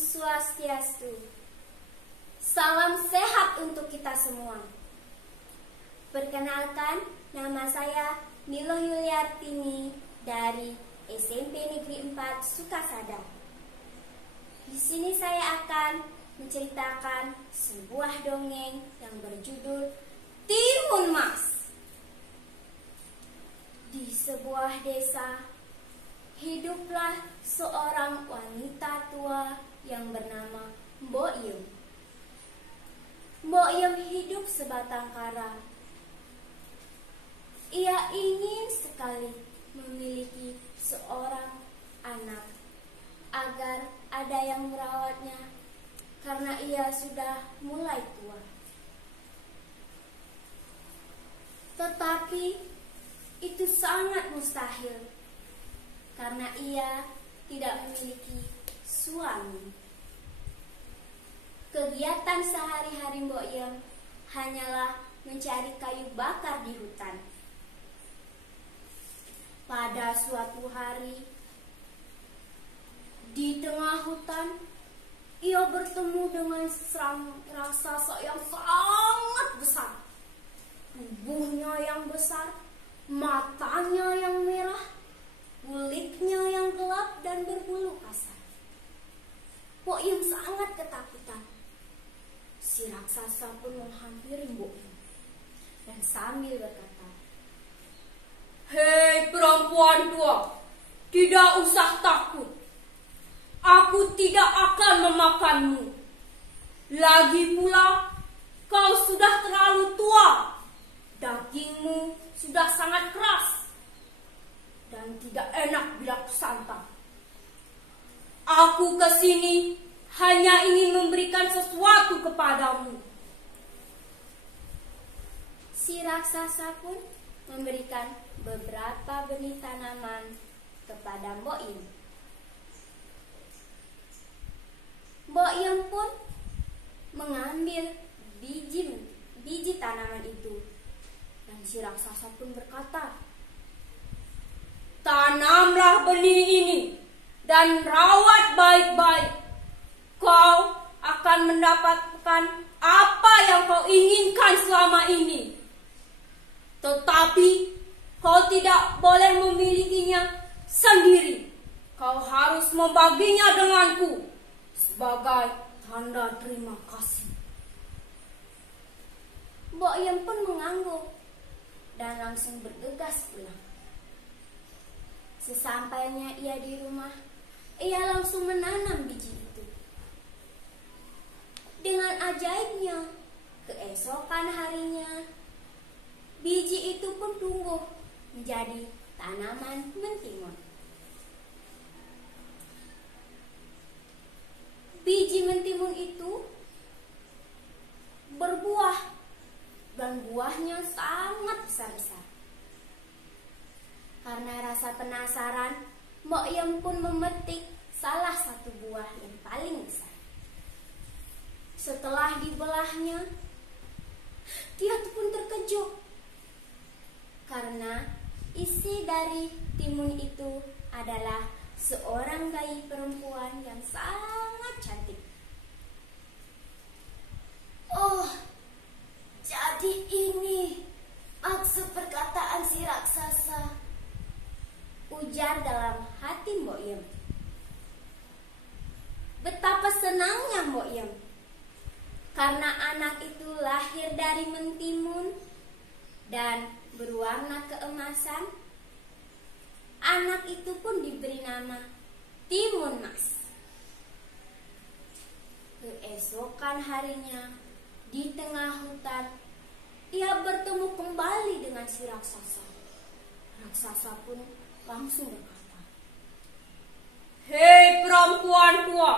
Swastiastu. Salam sehat untuk kita semua. Perkenalkan, nama saya Milo Yuliartini dari SMP Negeri 4 Sukasada. Di sini saya akan menceritakan sebuah dongeng yang berjudul Timun Mas. Di sebuah desa, hiduplah seorang wanita tua yang bernama Mbok Yem. Mbok Yem hidup sebatang kara. Ia ingin sekali memiliki seorang anak agar ada yang merawatnya karena ia sudah mulai tua. Tetapi itu sangat mustahil karena ia tidak memiliki suami. Kegiatan sehari-hari Mbok Yem hanyalah mencari kayu bakar di hutan. Pada suatu hari, di tengah hutan, ia bertemu dengan seorang raksasa yang sangat besar. Tubuhnya yang besar, matanya yang merah, kulitnya yang gelap dan berbulu kasar. Mbok Yem sangat ketakutan. Si raksasa pun menghampiri Mbok Yem dan sambil berkata, "Hei perempuan tua, tidak usah takut. Aku tidak akan memakanmu. Lagi pula, kau sudah terlalu tua. Dagingmu sudah sangat keras dan tidak enak bila kusantap. Aku kesini hanya ingin memberikan sesuatu kepadamu." Si raksasa pun memberikan beberapa benih tanaman kepada Mbok Yem. Mbok Yem pun mengambil biji tanaman itu. Dan si raksasa pun berkata, "Tanamlah benih ini dan rawat baik-baik. Kau akan mendapatkan apa yang kau inginkan selama ini. Tetapi kau tidak boleh memilikinya sendiri. Kau harus membaginya denganku sebagai tanda terima kasih." Mbok Yem pun mengangguk dan langsung bergegas pulang. Sesampainya ia di rumah, ia langsung menanam biji itu. Dengan ajaibnya, keesokan harinya, biji itu pun tumbuh menjadi tanaman mentimun. Biji mentimun itu berbuah dan buahnya sangat besar-besar. Karena rasa penasaran, Mbok Yem pun memetik salah satu buah yang paling besar. Setelah dibelahnya, dia pun terkejut karena isi dari timun itu adalah seorang bayi perempuan yang sangat cantik. "Oh, jadi ini maksud perkataan si raksasa," ujar dalam hati Mbok Yem. Betapa senangnya Mbok Yem karena anak itu lahir dari mentimun dan berwarna keemasan. Anak itu pun diberi nama Timun Mas. Keesokan harinya, di tengah hutan, ia bertemu kembali dengan si raksasa. Raksasa pun langsung berkata, "Hei perempuan tua,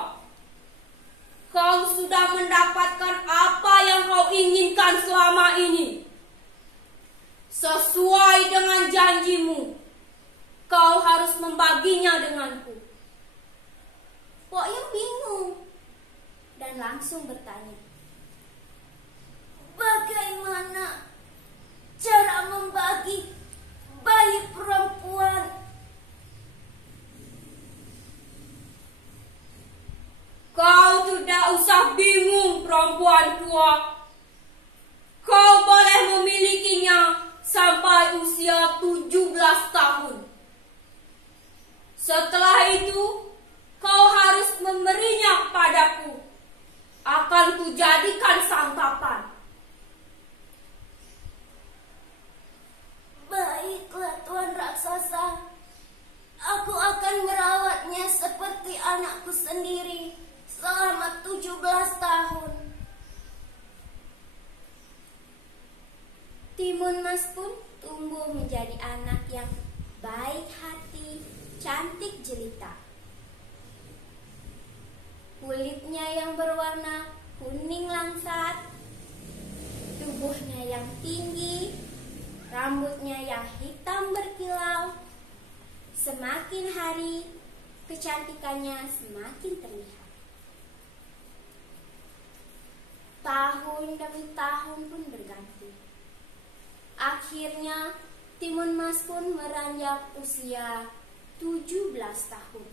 kau sudah mendapatkan apa yang kau inginkan selama ini. Sesuai dengan janjimu, kau harus membaginya denganku." Mbok Yem bingung dan langsung bertanya, "Bagaimana cara membagi bayi perempuan?" "Kau Janganlah bingung, perempuan tua. Kau boleh memilikinya sampai usia 17 tahun. Setelah itu, kau harus memberinya padaku. Akan kujadikan santapan. Baiklah, Tuan Raksasa. Aku akan merawatnya seperti anakku sendiri selama 17 tahun. Timun Mas pun tumbuh menjadi anak yang baik hati, cantik jelita. Kulitnya yang berwarna kuning langsat, tubuhnya yang tinggi, rambutnya yang hitam berkilau. Semakin hari, kecantikannya semakin terlihat. Tahun demi tahun pun berganti. Akhirnya, Timun Mas pun meranjak usia 17 tahun.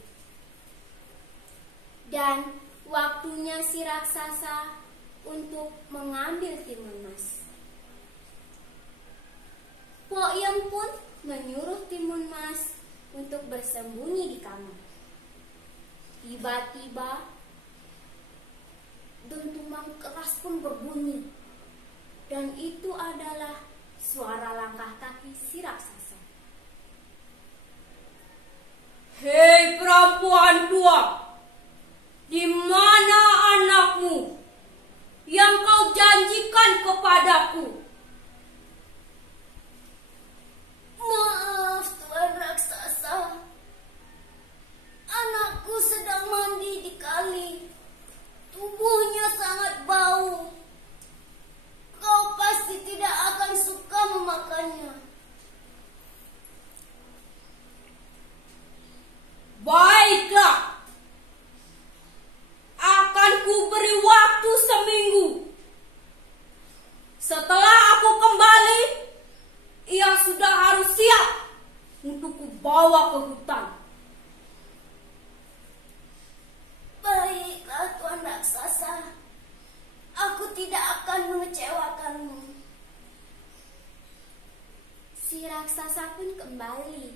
Dan waktunya si raksasa untuk mengambil Timun Mas. Pok Yem pun menyuruh Timun Mas untuk bersembunyi di kamar. Tiba-tiba, dentuman keras pun berbunyi. Dan itu adalah suara langkah kaki si raksasa. Hei perempuan tua, di mana anakmu yang kau janjikan kepadaku? Maaf, Tuan Raksasa. Anakku sedang mandi di kali. Tubuhnya sangat bau. Kau pasti tidak akan suka memakannya. Baiklah, akan kuberi waktu seminggu. Setelah aku kembali, ia sudah harus siap untuk kubawa ke hutan. Baiklah, Tuan Raksasa. Aku tidak akan mengecewakanmu. Si raksasa pun kembali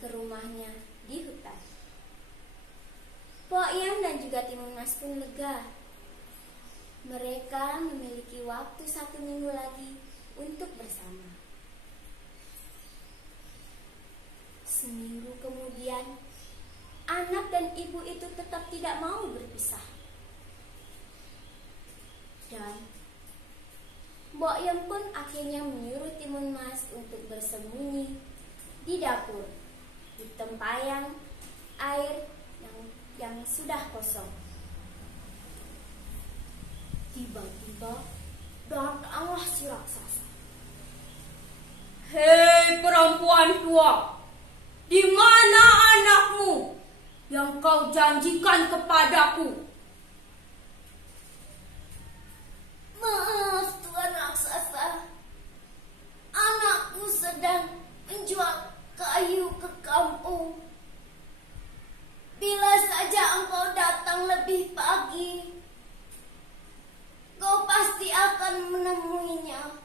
ke rumahnya di hutan. Pok Yem dan juga Timun Mas pun lega. Mereka memiliki waktu 1 minggu lagi untuk bersama. Seminggu kemudian, anak dan ibu itu tetap tidak mau berpisah. Dan Mbok Yem pun akhirnya menyuruh Timun Mas untuk bersembunyi di dapur, di tempayan air yang sudah kosong. Tiba-tiba datanglah si raksasa. Hei perempuan tua, di mana anakmu yang kau janjikan kepadaku? Maaf, Tuan Raksasa. Anakku sedang menjual kayu ke kampung. Bila saja engkau datang lebih pagi, kau pasti akan menemuinya.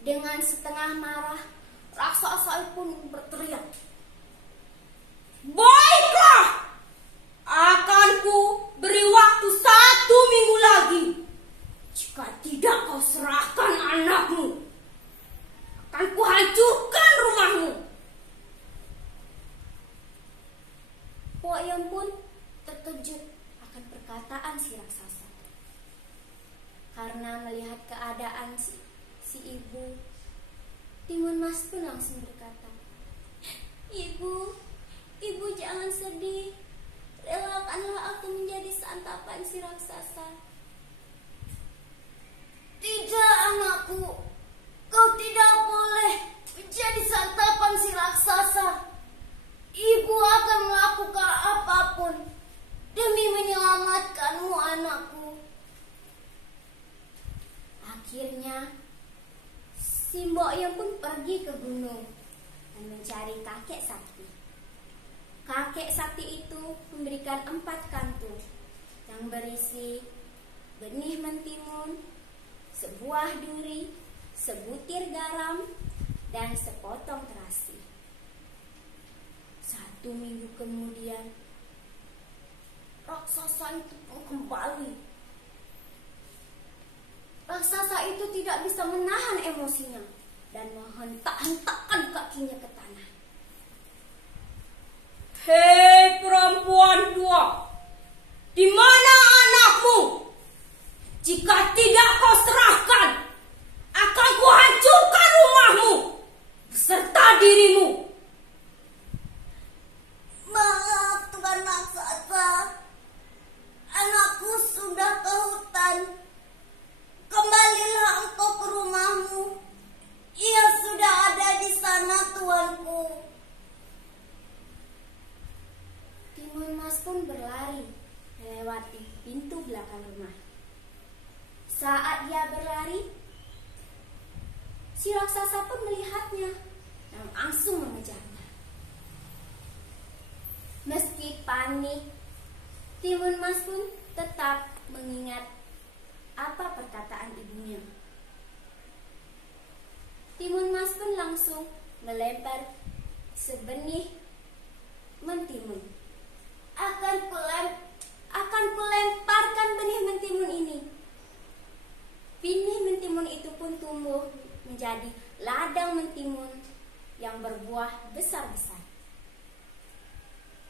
Dengan setengah marah, raksasa pun berteriak. Baiklah, akan ku beri waktu 1 minggu lagi. Jika tidak kau serahkan anakmu, akan ku hancurkan rumahmu. Pok Yem pun terkejut akan perkataan si raksasa. Karena melihat keadaan si ibu, Timun Mas pun langsung berkata, Ibu jangan sedih. Relakanlah aku menjadi santapan si raksasa. Tidak, anakku. Kau tidak boleh menjadi santapan si raksasa. Ibu akan melakukan apapun demi menyelamatkanmu, anakku. Akhirnya, si Mbok Yem pun pergi ke gunung dan mencari kakek sakti. Kakek sakti itu memberikan 4 kantung yang berisi benih mentimun, sebuah duri, sebutir garam, dan sepotong terasi. 1 minggu kemudian, raksasa itu kembali. Raksasa itu tidak bisa menahan emosinya dan menghentak-hentakkan kakinya ke tanah. Hei perempuan tua, di mana anakmu? Jika tidak kau serahkan, akan kuhancurkan rumahmu beserta dirimu. Maaf Tuan Raksasa, anakku sudah ke hutan. Kembalilah engkau ke rumahmu. Ia sudah ada di sana, tuanku. Timun Mas pun berlari melewati pintu belakang rumah. Saat dia berlari, si raksasa pun melihatnya dan langsung mengejarnya. Meski panik, Timun Mas pun tetap mengingat apa perkataan ibunya. Timun Mas pun langsung melempar sebenih mentimun. Akan kulemparkan benih mentimun ini. Benih mentimun itu pun tumbuh menjadi ladang mentimun yang berbuah besar-besar.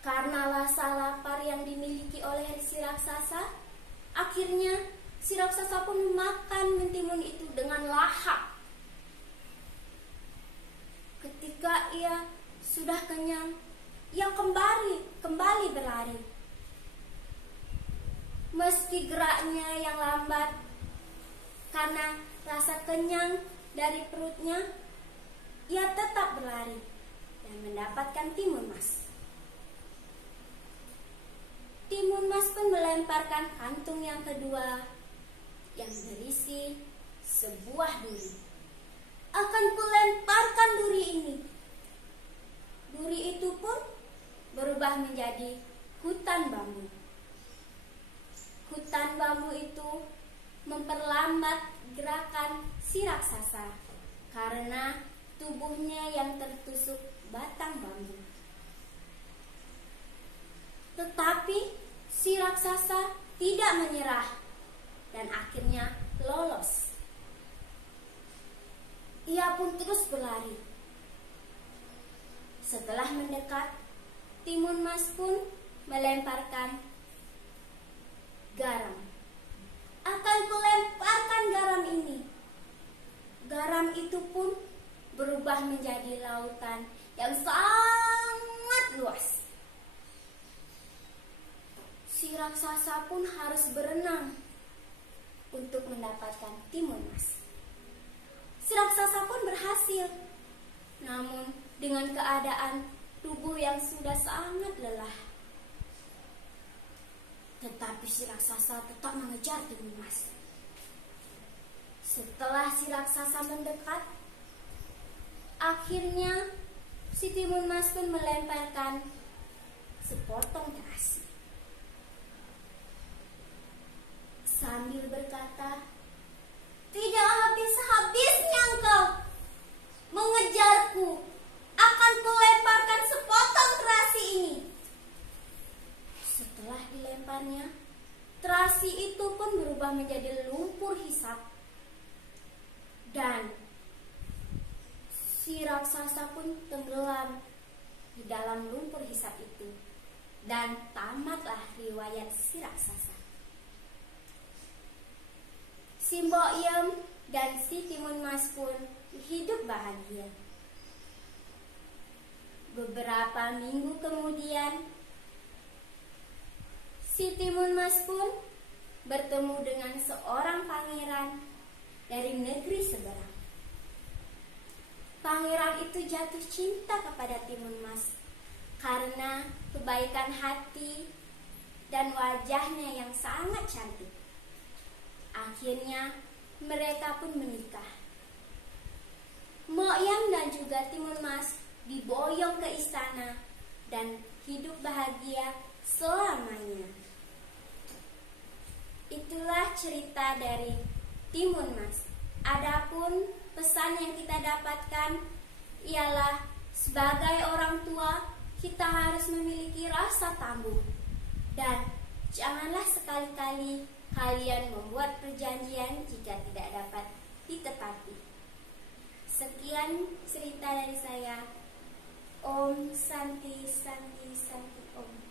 Karena rasa lapar yang dimiliki oleh si raksasa, akhirnya si raksasa pun memakan mentimun itu dengan lahap. Ketika ia sudah kenyang, ia kembali berlari. Meski geraknya yang lambat, karena rasa kenyang dari perutnya, ia tetap berlari dan mendapatkan Timun Mas. Timun Mas pun melemparkan kantung yang kedua yang berisi sebuah duri. Akan kulemparkan duri ini. Duri itu pun berubah menjadi hutan bambu. Hutan bambu itu memperlambat gerakan si raksasa karena tubuhnya yang tertusuk batang bambu. Tetapi si raksasa tidak menyerah dan akhirnya lolos. Ia pun terus berlari. Setelah mendekat, Timun Mas pun melemparkan garam. Akan kulemparkan garam ini. Garam itu pun berubah menjadi lautan yang sangat luas. Si raksasa pun harus berenang untuk mendapatkan Timun Mas. Si raksasa pun berhasil, namun dengan keadaan tubuh yang sudah sangat lelah. Tetapi si raksasa tetap mengejar Timun Mas. Setelah si raksasa mendekat, akhirnya si Timun Mas pun melemparkan sepotong terasi. Sambil berkata, "Tidak habis-habisnya engkau mengejarku. Akan kulemparkan sepotong terasi ini." Setelah dilemparnya, terasi itu pun berubah menjadi lumpur hisap. Dan si raksasa pun tenggelam di dalam lumpur hisap itu. Dan tamatlah riwayat si raksasa. Si Mbok Yem dan si Timun Mas pun hidup bahagia. Beberapa minggu kemudian, si Timun Mas pun bertemu dengan seorang pangeran dari negeri seberang. Pangeran itu jatuh cinta kepada Timun Mas karena kebaikan hati dan wajahnya yang sangat cantik. Akhirnya mereka pun menikah. Mbok Yem dan juga Timun Mas diboyong ke istana dan hidup bahagia selamanya. cerita dari Timun Mas. Adapun pesan yang kita dapatkan ialah sebagai orang tua kita harus memiliki rasa tangguh dan janganlah sekali-kali kalian membuat perjanjian jika tidak dapat ditepati. Sekian cerita dari saya. Om Santi Santi Santi Om.